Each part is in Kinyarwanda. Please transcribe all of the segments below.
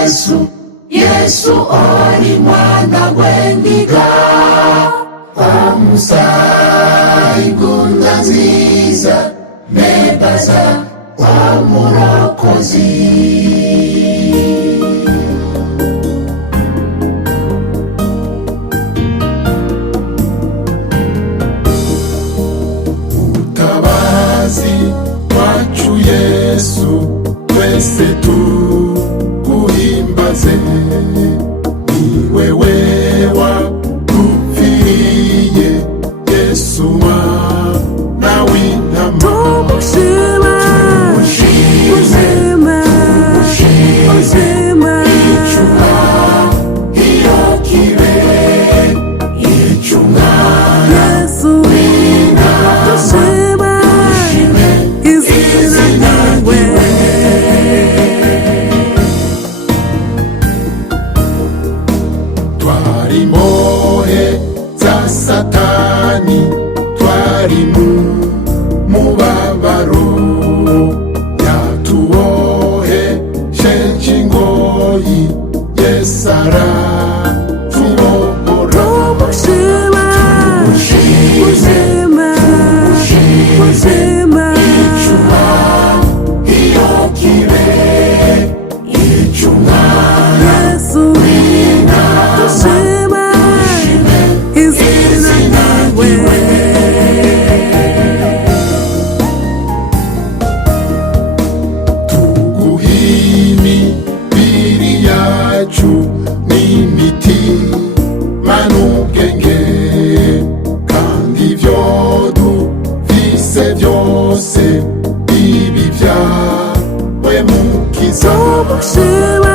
Yesu oli mwana gwendiga omusaayi gunda nziza nebaza omulokozi. Mutabazi wacu Yesu twese tuguhimbaze, ni wewe wadupfiriye Yesu mwana w'intama. Tumushime icyuma iyo kibe icyuma Yesu w'intama. Tushime izina ryawe. Twari imbohe za Satani, twari mu mubabaro, yatubohesheje ingoyi Yesu aratubohora. Tumushime icyuma iyo kibe icyuma Yesu w'intama. Tushime izina ryawe. Imibiri yacu n'imitima n'ubwenge, kandi ibyo dufise byose ibi byawe mukiza. Tumushime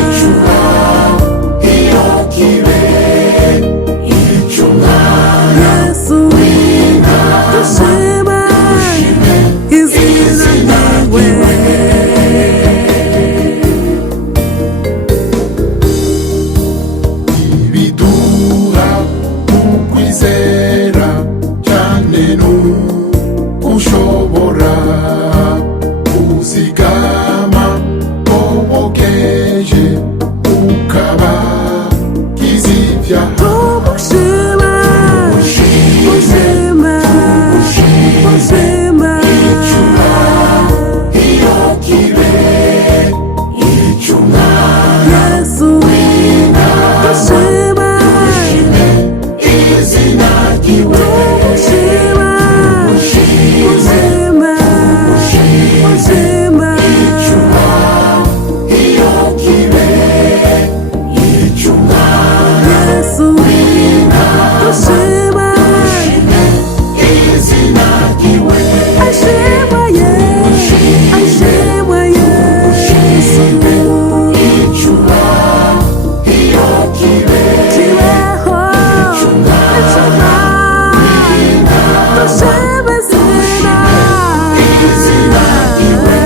icyuma iyo kibe icyuma Yesu w'intama. Tushime izina ryawe. Ibiduha ukwizera cyane n'ugushobora kuzigama obokeje ukabagiza ibyaha. Tumushime icyuma iyo kibe icyuma Yesu w'intama. Tushime izina ryawe. Tumushime icyuma iyo kibe icyuma Yesu w'intama. Tushime izina ryawe. Tumushime icyuma iyo kibe icyuma w'intama. Tushime izina ryawe.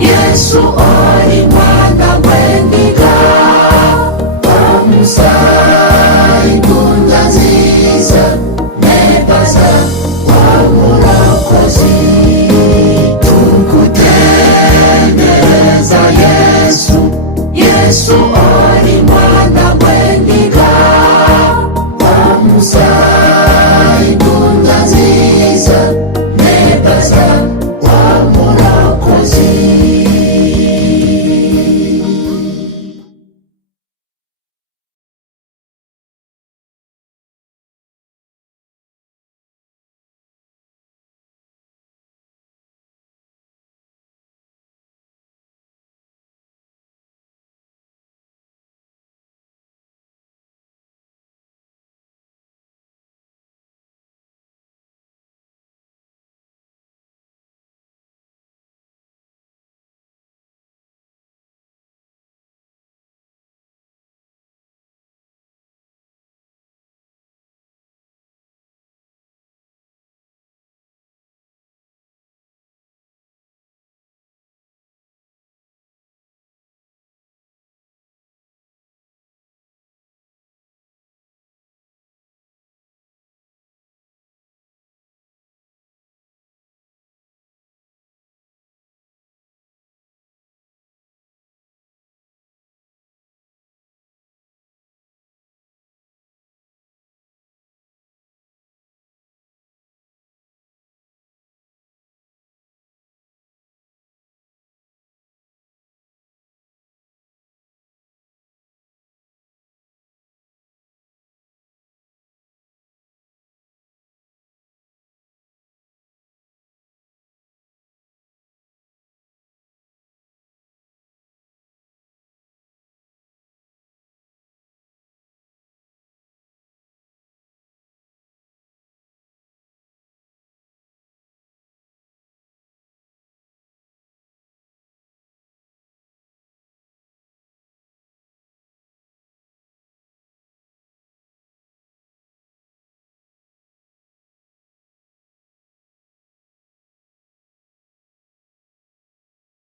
Yesu oli mwana gwendiga omusaayi gunda nziza nebaza omulokozi. Tukutendereza Yesu oli